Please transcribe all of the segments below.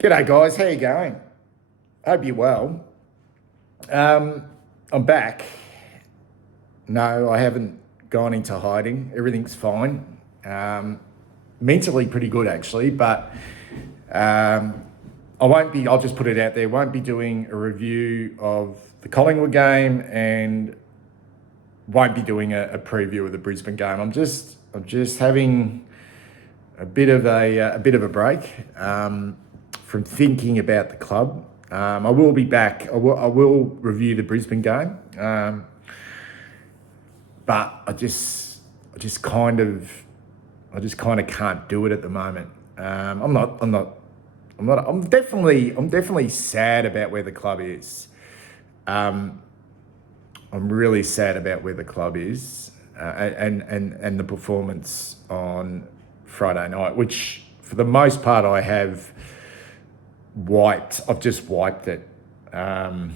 G'day guys, how you going? Hope you're well. I'm back. No, I haven't gone into hiding. Everything's fine. Mentally pretty good actually, but I won't be, I'll just put it out there, won't be doing a review of the Collingwood game and won't be doing a preview of the Brisbane game. I'm just having a bit of a break from thinking about the club. I will be back. I will review the Brisbane game, but I just kind of can't do it at the moment. I'm definitely sad about where the club is. I'm really sad about where the club is, and the performance on Friday night, which for the most part I've just wiped it. But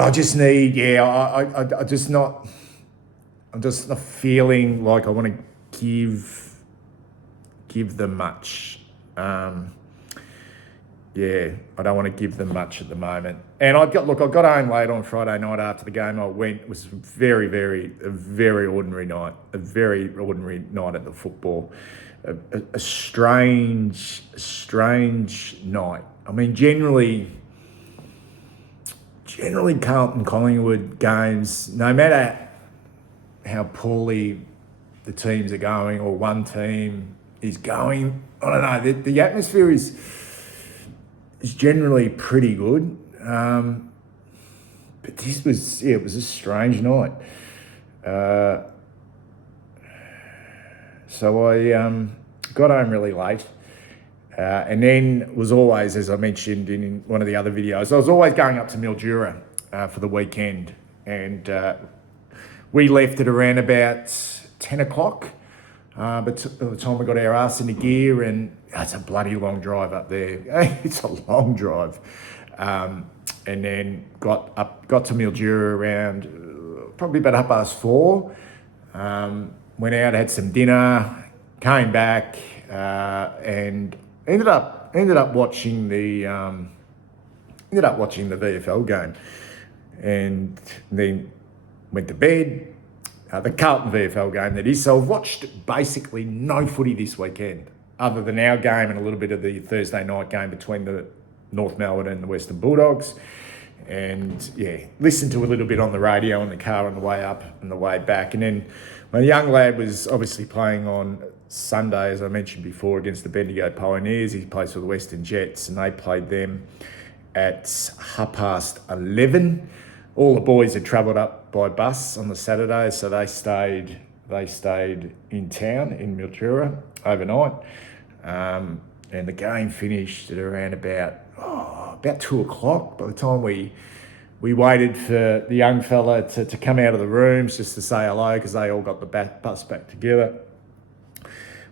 I just need, I'm just not feeling like I want to give them much. I don't want to give them much at the moment. And I got home late on Friday night after the game. It was a very ordinary night at the football. A strange night. I mean, generally Carlton Collingwood games, no matter how poorly the teams are going or one team is going, I don't know, the atmosphere is generally pretty good. But this was, it was a strange night. So I got home really late, and then was always, as I mentioned in one of the other videos, I was always going up to Mildura for the weekend, and we left at around about 10 o'clock, but by the time we got our arse into gear, and it's a bloody long drive up there. It's a long drive. And then got to Mildura around probably about 4:30. Went out, had some dinner, came back, and ended up watching the VFL game, and then went to bed. The Carlton VFL game, that is. So I've watched basically no footy this weekend, other than our game and a little bit of the Thursday night game between the North Melbourne and the Western Bulldogs. And listened to a little bit on the radio in the car on the way up and the way back. And then my young lad was obviously playing on Sunday, as I mentioned before, against the Bendigo Pioneers. He plays for the Western Jets, and they played them at 11:30. All the boys had travelled up by bus on the Saturday, so they stayed in town in Mildura overnight. And the game finished at around about 2 o'clock. By the time we waited for the young fella to come out of the rooms just to say hello, because they all got the bus back together.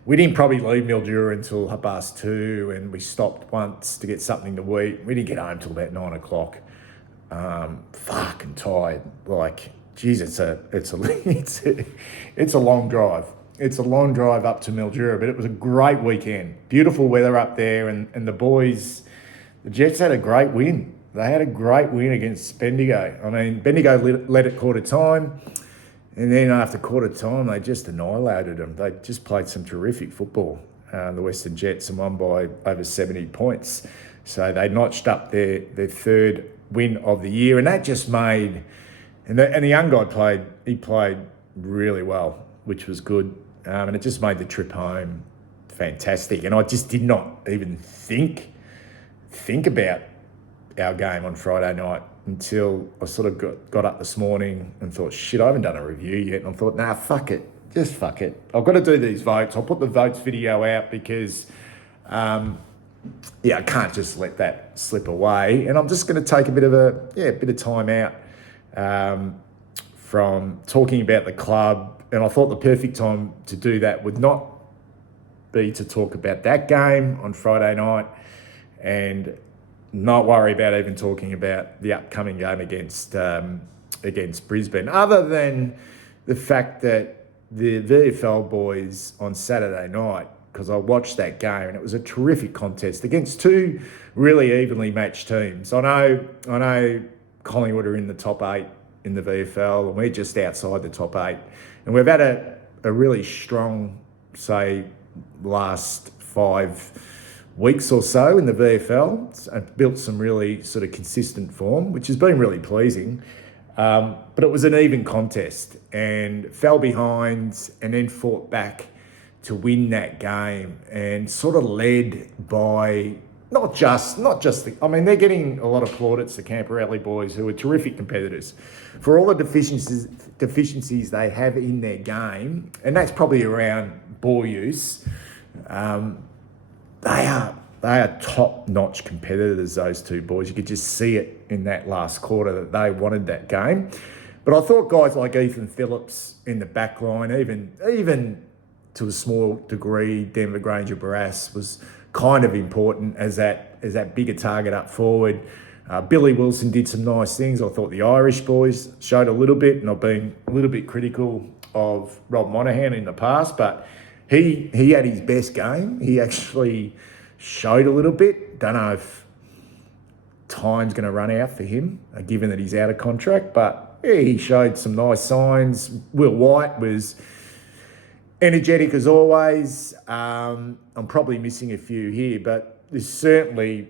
We didn't probably leave Mildura until 2:30, and we stopped once to get something to eat. We didn't get home till about 9 o'clock. Fucking tired. Like, geez, it's a long drive. It's a long drive up to Mildura, but it was a great weekend. Beautiful weather up there, and the boys, the Jets had a great win. They had a great win against Bendigo. I mean, Bendigo led at quarter time, and then after quarter time, they just annihilated them. They just played some terrific football, the Western Jets, and won by over 70 points. So they notched up their third win of the year, and that just made, and the young guy played really well, which was good, and it just made the trip home fantastic. And I just did not even think about our game on Friday night until I sort of got up this morning and thought, shit, I haven't done a review yet. And I thought, nah, fuck it. Just fuck it. I've got to do these votes. I'll put the votes video out because, I can't just let that slip away. And I'm just going to take a bit of time out from talking about the club. And I thought the perfect time to do that would not be to talk about that game on Friday night, and not worry about even talking about the upcoming game against Brisbane, other than the fact that the VFL boys on Saturday night because I watched that game and it was a terrific contest against two really evenly matched teams. I know Collingwood are in the top 8 in the VFL and we're just outside the top 8. And we've had a really strong, say, last 5 weeks or so in the VFL. I've built some really sort of consistent form, which has been really pleasing. But it was an even contest and fell behind and then fought back to win that game and sort of led by not just they're getting a lot of plaudits, the Camporelli boys, who are terrific competitors, for all the deficiencies they have in their game, and that's probably around ball use. They are top-notch competitors, those two boys. You could just see it in that last quarter that they wanted that game. But I thought guys like Ethan Phillips in the back line, even to a small degree, Denver Granger Barras was kind of important as that bigger target up forward. Billy Wilson did some nice things. I thought the Irish boys showed a little bit, and I've been a little bit critical of Rob Monahan in the past, but he had his best game. He actually showed a little bit. Don't know if time's going to run out for him, given that he's out of contract, but yeah, he showed some nice signs. Will White was energetic as always. I'm probably missing a few here, but there's certainly,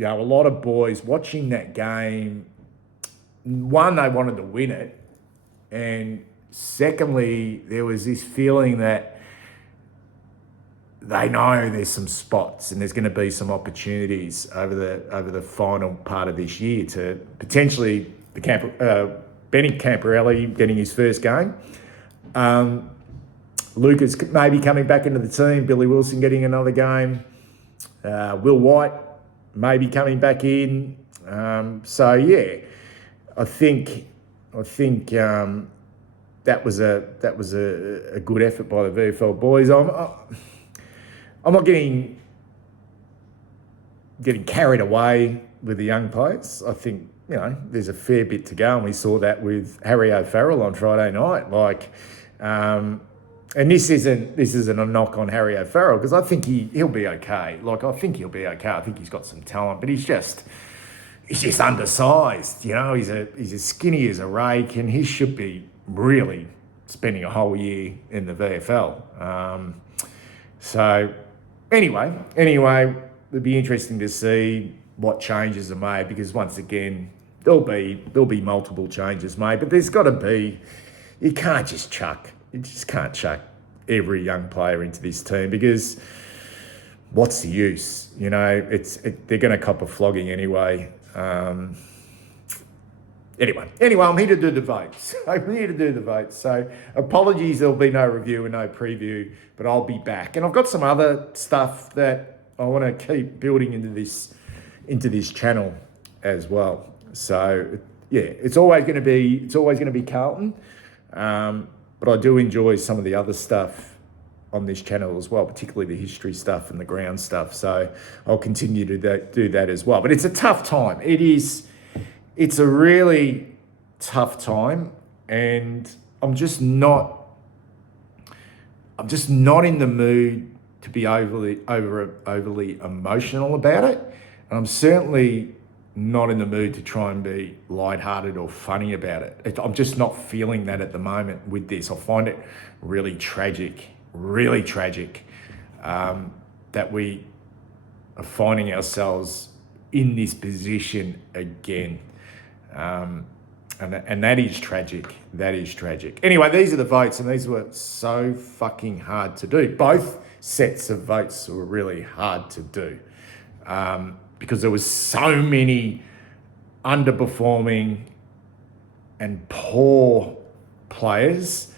a lot of boys watching that game. One, they wanted to win it, and secondly, there was this feeling that they know there's some spots and there's going to be some opportunities over the final part of this year to potentially Benny Camporelli getting his first game. Lucas maybe coming back into the team. Billy Wilson getting another game. Will White maybe coming back in. So yeah, I think that was a good effort by the VFL boys. I'm not getting carried away with the young players. I think, there's a fair bit to go, and we saw that with Harry O'Farrell on Friday night. And this isn't a knock on Harry O'Farrell, because I think he'll be okay. I think he'll be okay. I think he's got some talent, but he's just undersized. He's as skinny as a rake, and he should be really spending a whole year in the VFL. So anyway, it'll be interesting to see what changes are made, because once again, there'll be multiple changes made, but there's got to be. You just can't chuck every young player into this team, because what's the use? They're going to cop a flogging anyway. Anyway, I'm here to do the votes. So apologies, there'll be no review and no preview, but I'll be back. And I've got some other stuff that I want to keep building into this channel as well. So yeah, it's always going to be Carlton. But I do enjoy some of the other stuff on this channel as well, particularly the history stuff and the ground stuff. So I'll continue to do that as well. But it's a tough time. It's a really tough time, and I'm just not in the mood to be overly emotional about it. And I'm certainly not in the mood to try and be lighthearted or funny about it. I'm just not feeling that at the moment with this. I find it really tragic that we are finding ourselves in this position again. And that is tragic. Anyway, these are the votes, and these were so fucking hard to do. Both sets of votes were really hard to do. Because there was so many underperforming and poor players,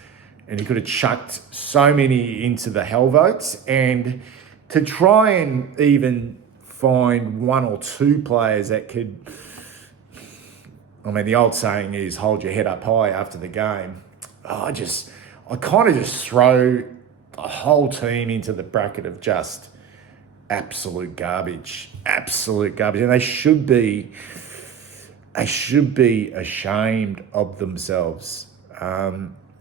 and he could have chucked so many into the hell votes. And to try and even find one or two players that could, the old saying is hold your head up high after the game. I kind of just throw the whole team into the bracket of just absolute garbage, and they should be ashamed of themselves,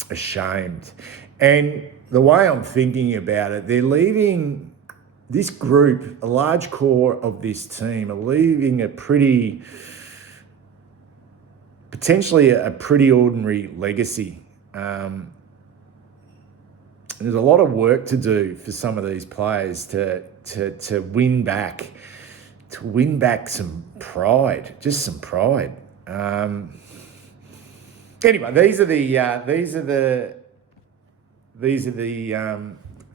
ashamed. And the way I'm thinking about it, they're leaving this group, a large core of this team, are leaving potentially a pretty ordinary legacy. There's a lot of work to do for some of these players to win back some pride, just some pride. Anyway, these are the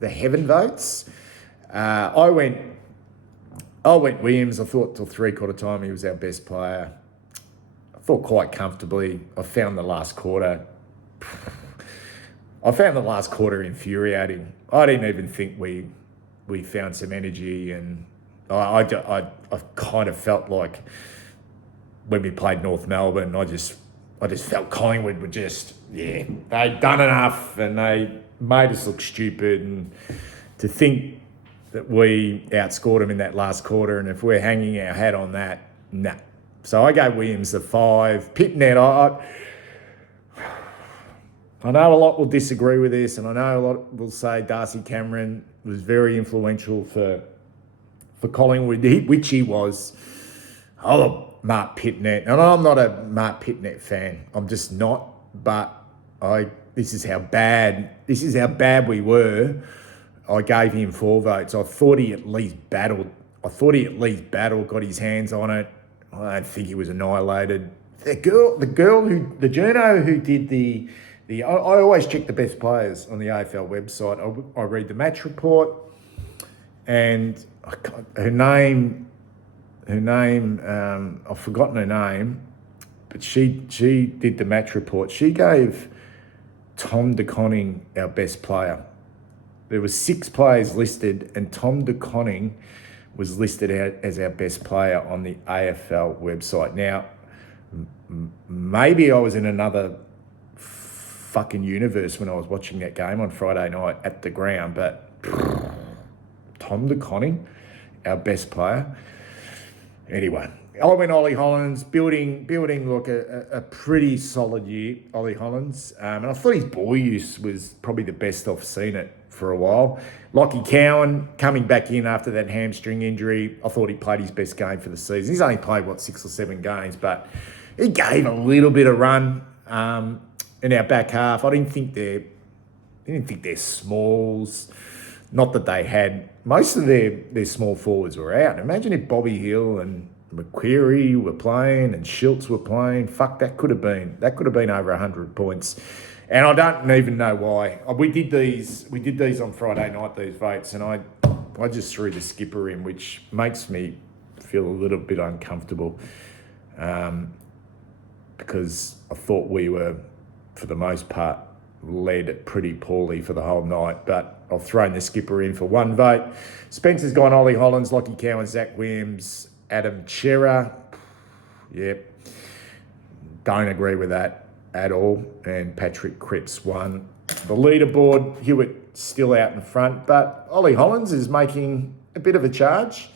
heaven votes. I went Williams. I thought till 3/4 time he was our best player. I thought quite comfortably. I found the last quarter infuriating. I didn't even think we found some energy, and I kind of felt like when we played North Melbourne, I just felt Collingwood were they'd done enough and they made us look stupid, and to think that we outscored them in that last quarter, and if we're hanging our hat on that, nah. So I gave Williams the 5. Pitnet, I know a lot will disagree with this, and I know a lot will say Darcy Cameron was very influential for Collingwood, which he was. I love Mark Pitnet, and I'm not a Mark Pitnet fan. I'm just not. But this is how bad we were. I gave him 4 votes. I thought he at least battled. Got his hands on it. I don't think he was annihilated. The journo who did the I always check the best players on the AFL website. I read the match report, and her name, I've forgotten her name, but she did the match report. She gave Tom De Koning our best player. There were 6 players listed, and Tom De Koning was listed out as our best player on the AFL website. Now, maybe I was in another fucking universe when I was watching that game on Friday night at the ground, but Tom De Koning, our best player. Anyway, I went Ollie Hollands, building look a pretty solid year, Ollie Hollands. And I thought his ball use was probably the best I've seen it for a while. Lockie Cowan coming back in after that hamstring injury. I thought he played his best game for the season. He's only played, 6 or 7 games, but he gave a little bit of run in our back half. I didn't think their smalls, not that they had, most of their small forwards were out. Imagine if Bobby Hill and McQuarrie were playing and Schultz were playing. Fuck, that could have been over 100 points. And I don't even know why. We did these on Friday night, these votes, and I just threw the skipper in, which makes me feel a little bit uncomfortable because I thought we were, for the most part, led pretty poorly for the whole night. But I've thrown the skipper in for 1 vote. Spencer's gone Ollie Hollands, Lockie Cowan, Zach Williams, Adam Chera. Yep. Don't agree with that at all. And Patrick Cripps won the leaderboard. Hewitt still out in front, but Ollie Hollands is making a bit of a charge.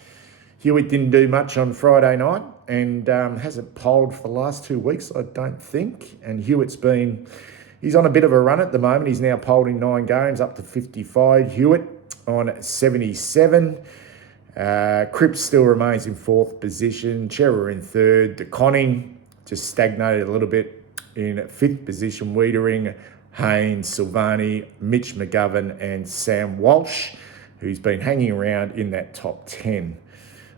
Hewitt didn't do much on Friday night and hasn't polled for the last 2 weeks, I don't think. And he's on a bit of a run at the moment. He's now polled in 9 games, up to 55. Hewitt on 77. Cripps still remains in 4th position. Chera in 3rd. De Koning just stagnated a little bit in 5th position. Wiedering, Haynes, Silvani, Mitch McGovern and Sam Walsh, who's been hanging around in that top 10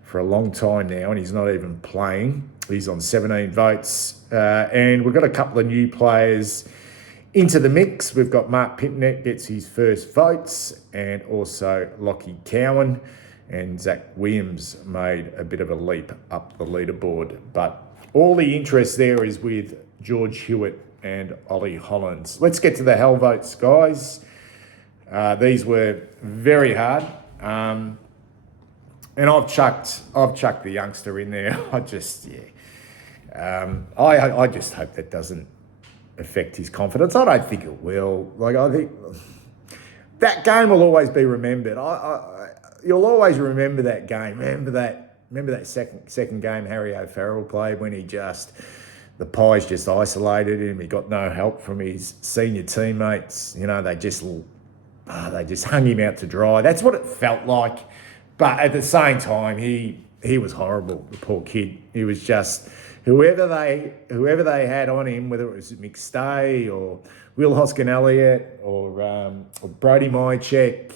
for a long time now, and he's not even playing. He's on 17 votes. And we've got a couple of new players into the mix. We've got Mark Pitnet gets his first votes, and also Lockie Cowan, and Zach Williams made a bit of a leap up the leaderboard. But all the interest there is with George Hewitt and Ollie Hollands. Let's get to the hell votes, guys. These were very hard. And I've chucked the youngster in there. I just hope that doesn't affect his confidence. I don't think it will. I think that game will always be remembered. You'll always remember that game. Remember that second game Harry O'Farrell played when the Pies just isolated him. He got no help from his senior teammates. They just they just hung him out to dry. That's what it felt like. But at the same time, he was horrible, the poor kid. He was just whoever they had on him, whether it was Mick or Will Hoskin-Elliott or Brody Mychek,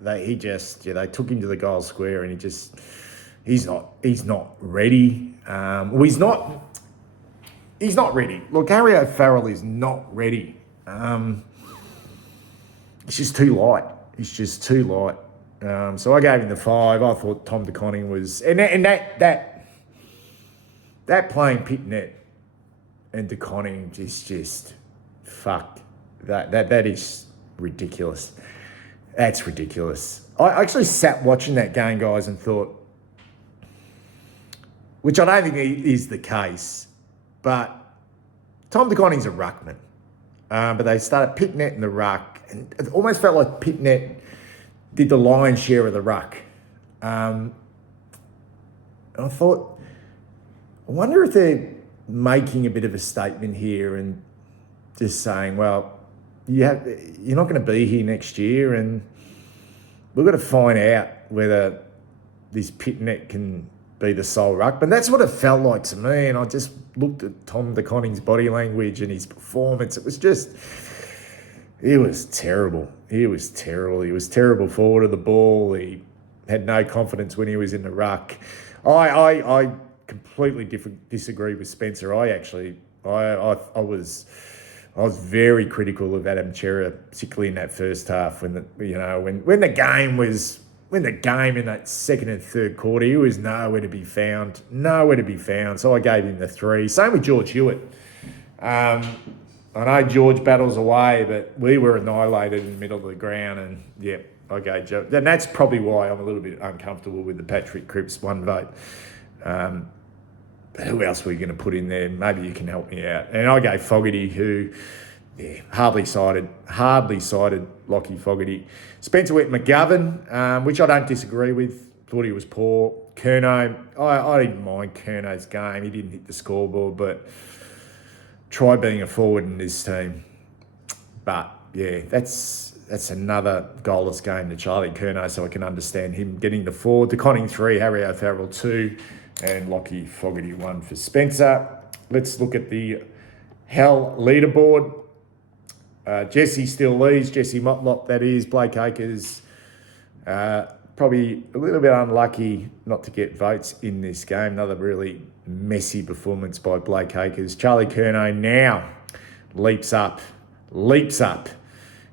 they took him to the goal square, and he's not ready. He's not ready. Look, Harry O'Farrell is not ready. It's just too light. It's just too light. So I gave him the 5. I thought Tom De Koning was, and that playing Pitnet and De Koning just fucked. That is ridiculous. That's ridiculous. I actually sat watching that game, guys, and thought, which I don't think is the case, but Tom De Koning's a ruckman. But they started Pitnet in the ruck, and it almost felt like Pitnet did the lion's share of the ruck. And I thought, I wonder if they're making a bit of a statement here and just saying, well, you're not going to be here next year, and we've got to find out whether this Pitnet can be the sole ruckman. That's what it felt like to me, and I just looked at Tom De Koning's body language and his performance. It was terrible. He was terrible. He was terrible forward of the ball. He had no confidence when he was in the ruck. I completely disagree with Spencer. I was very critical of Adam Chera, particularly in that first half when the game in that second and third quarter, he was nowhere to be found. So I gave him the 3. Same with George Hewitt. I know George battles away, but we were annihilated in the middle of the ground, and yeah, I gave Joe. And that's probably why I'm a little bit uncomfortable with the Patrick Cripps 1 vote. But who else were you going to put in there? Maybe you can help me out. And I gave Fogarty, who, hardly cited Lockie Fogarty. Spencer went McGovern, which I don't disagree with. Thought he was poor. Curnow, I didn't mind Curnow's game. He didn't hit the scoreboard, but try being a forward in this team. But yeah, that's another goalless game to Charlie Curnow, so I can understand him getting the 4. De Koning 3, Harry O'Farrell 2, and Lockie Fogarty 1 for Spencer. Let's look at the Hell leaderboard. Jesse still leads. Jesse Motlop, that is. Blake Acres, probably a little bit unlucky not to get votes in this game. Another really messy performance by Blake Acres. Charlie Curnow now leaps up.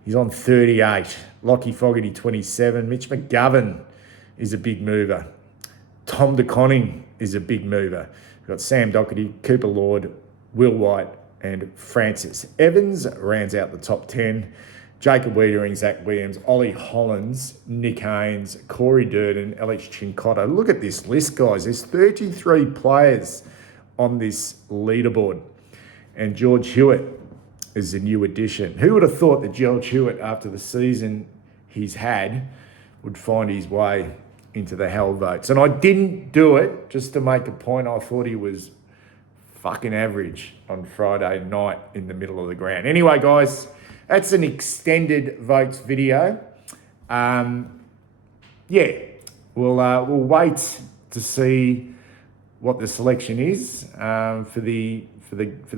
He's on 38. Lockie Fogarty 27. Mitch McGovern is a big mover. Tom De Koning is a big mover. We've got Sam Doherty, Cooper Lord, Will White, and Francis Evans rounds out the top 10. Jacob Wiedering, Zach Williams, Ollie Hollins, Nick Haynes, Corey Durden, Alex Chincotto. Look at this list, guys. There's 33 players on this leaderboard. And George Hewitt is a new addition. Who would have thought that George Hewitt, after the season he's had, would find his way into the Hell votes? And I didn't do it just to make a point. I thought he was fucking average on Friday night in the middle of the ground. Anyway, guys, that's an extended votes video. We'll wait to see what the selection is for the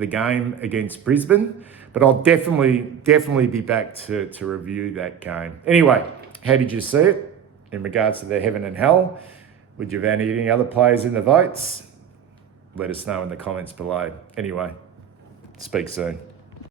game against Brisbane. But I'll definitely be back to review that game. Anyway, how did you see it in regards to the heaven and hell? Would you have any other players in the votes? Let us know in the comments below. Anyway, speak soon.